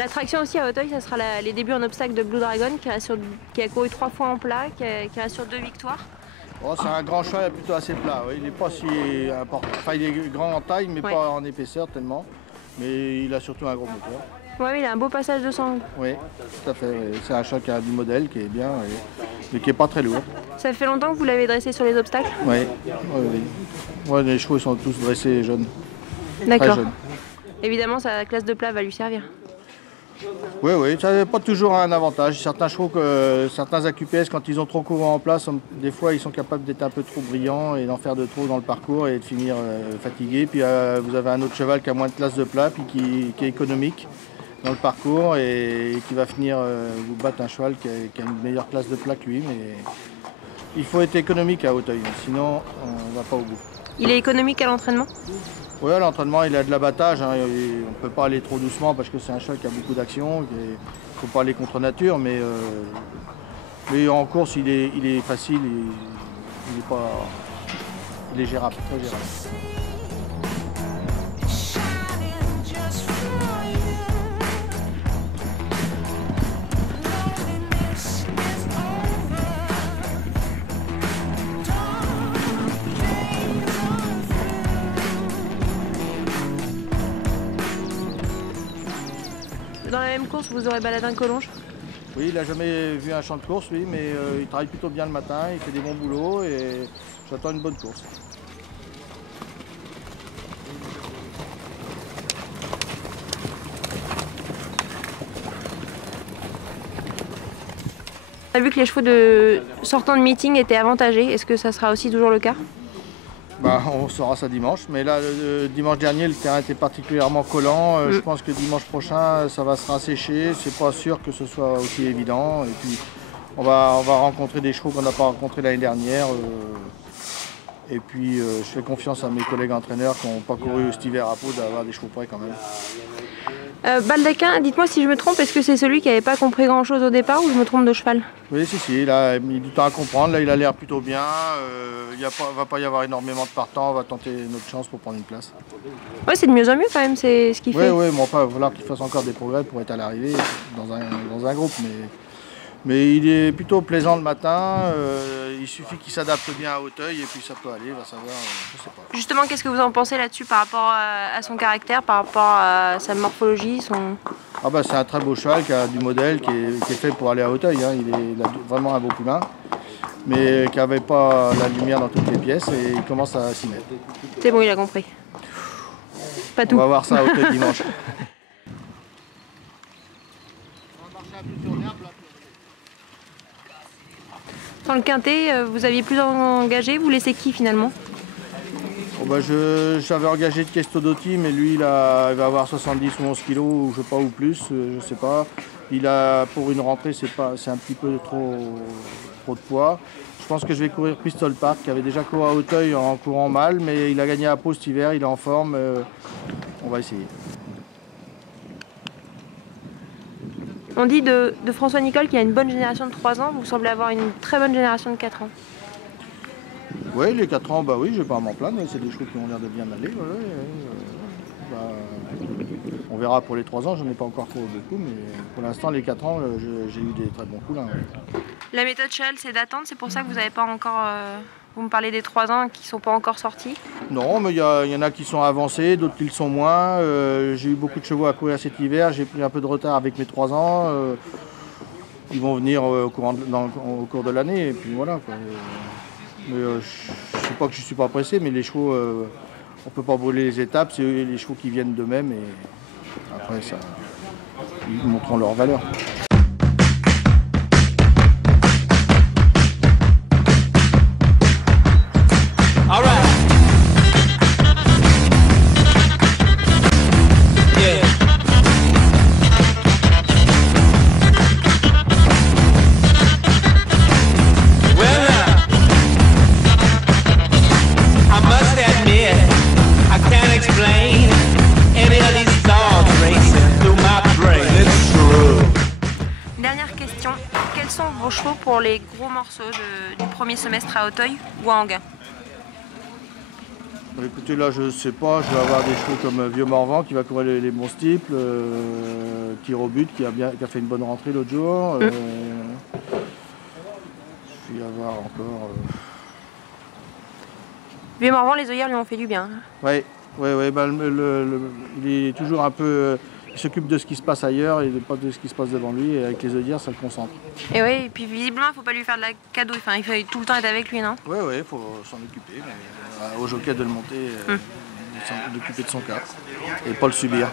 L'attraction aussi à Auteuil, ça sera les débuts en obstacle de Blue Dragon qui a couru 3 fois en plat, qui reste sur 2 victoires. Oh, c'est un grand cheval plutôt assez plat, oui. Il n'est pas si important. Enfin, il est grand en taille, mais pas en épaisseur tellement. Mais il a surtout un gros moteur. Oui, il a un beau passage de sang. Oui, tout à fait. Oui. C'est un cheval qui a du modèle, qui est bien, mais qui n'est pas très lourd. Ça fait longtemps que vous l'avez dressé sur les obstacles? Oui, oui. Ouais, les chevaux ils sont tous dressés jeunes. D'accord. Évidemment, sa classe de plat va lui servir. Oui, oui, ça n'est pas toujours un avantage. Certains chevaux, certains AQPS, quand ils ont trop couru en place, des fois ils sont capables d'être un peu trop brillants et d'en faire de trop dans le parcours et de finir fatigués. Puis vous avez un autre cheval qui a moins de classe de plat, puis qui est économique dans le parcours et qui va finir vous battre un cheval qui a une meilleure classe de plat que lui. Mais il faut être économique à Auteuil, sinon on ne va pas au bout. Il est économique à l'entraînement? Oui, à l'entraînement, il a de l'abattage. Hein, on ne peut pas aller trop doucement parce que c'est un cheval qui a beaucoup d'action. Il ne faut pas aller contre nature, mais en course, il est facile. Il est gérable, très gérable. Dans la même course, vous aurez Baladin Collonges? Oui, il n'a jamais vu un champ de course, lui, mais il travaille plutôt bien le matin, il fait des bons boulots et j'attends une bonne course. On a vu que les chevaux sortant de meeting étaient avantagés. Est-ce que ça sera aussi toujours le cas? Bah, on saura ça dimanche, mais là, le dimanche dernier, le terrain était particulièrement collant. Je pense que dimanche prochain, ça va se rassécher. C'est pas sûr que ce soit aussi évident. Et puis, on va rencontrer des chevaux qu'on n'a pas rencontrés l'année dernière. Et puis, je fais confiance à mes collègues entraîneurs qui n'ont pas couru cet hiver à Pau d'avoir des chevaux prêts quand même. Baldaquin, dites-moi si je me trompe, est-ce que c'est celui qui n'avait pas compris grand-chose au départ ou je me trompe de cheval? Oui, si, il a mis du temps à comprendre. Là, il a l'air plutôt bien. Il ne va pas y avoir énormément de partants. On va tenter notre chance pour prendre une place. Ouais, c'est de mieux en mieux quand même, c'est ce qu'il fait. Oui, mais enfin, il va falloir qu'il fasse encore des progrès pour être à l'arrivée dans un groupe. Mais il est plutôt plaisant le matin. Il suffit qu'il s'adapte bien à Auteuil et puis ça peut aller, va savoir, je sais pas. Justement, qu'est-ce que vous en pensez là-dessus par rapport à son caractère, par rapport à sa morphologie, Ah bah, c'est un très beau cheval qui a du modèle, qui est fait pour aller à Auteuil. Hein. Il a vraiment un beau poulain, mais qui n'avait pas la lumière dans toutes les pièces et il commence à s'y mettre. C'est bon, il a compris. Pas tout. On va voir ça à Auteuil dimanche. On va marcher un peu sur l'herbe là. Dans le quintet, vous aviez plus engagé, vous laissez qui finalement? Oh bah j'avais engagé de Kestodotti, mais lui il va avoir 70 ou 11 kilos, ou je sais pas, ou plus, je sais pas. Pour une rentrée, c'est un petit peu trop de poids. Je pense que je vais courir Pistol Park, qui avait déjà couru à Auteuil en courant mal, mais il a gagné à Pau cet hiver, il est en forme, on va essayer. On dit de François Nicole qu'il a une bonne génération de 3 ans, vous semblez avoir une très bonne génération de 4 ans. Oui, les 4 ans, bah oui, je vais pas m'en plaindre, c'est des chevaux qui ont l'air de bien aller. On verra pour les 3 ans, je n'en ai pas encore couru beaucoup, mais pour l'instant, les 4 ans, j'ai eu des très bons poulains. Ouais. La méthode Cheval, c'est d'attendre, c'est pour ça que vous n'avez pas encore... Vous me parlez des 3 ans qui ne sont pas encore sortis? Non, mais il y en a qui sont avancés, d'autres qui le sont moins. J'ai eu beaucoup de chevaux à courir cet hiver, j'ai pris un peu de retard avec mes 3 ans. Ils vont venir au cours de l'année, et puis voilà. Quoi. Mais je ne sais pas que je ne suis pas pressé, mais les chevaux, on ne peut pas brûler les étapes, c'est les chevaux qui viennent d'eux-mêmes, et après ça, ils montreront leur valeur. All right. Yeah. Well, I must admit, I can't explain any of these thoughts racing through my brain. It's true. Dernière question, quels sont vos chevaux pour les gros morceaux du premier semestre à Auteuil ou à Enghien? Bah, écoutez, là je sais pas, je vais avoir des chevaux comme Vieux Morvan qui va courir les bons steeples, Tir au but qui a fait une bonne rentrée l'autre jour. Je vais y avoir encore. Vieux Morvan, les œillères lui ont fait du bien. Ouais, bah, il est toujours un peu. Il s'occupe de ce qui se passe ailleurs et pas de ce qui se passe devant lui. Et avec les œillères, ça le concentre. Et oui, et puis visiblement, il faut pas lui faire de la cadeau. Enfin, il faut tout le temps être avec lui, non? Oui, il faut s'en occuper. Mais, au jockey de le monter, d'occuper de son cas et pas le subir.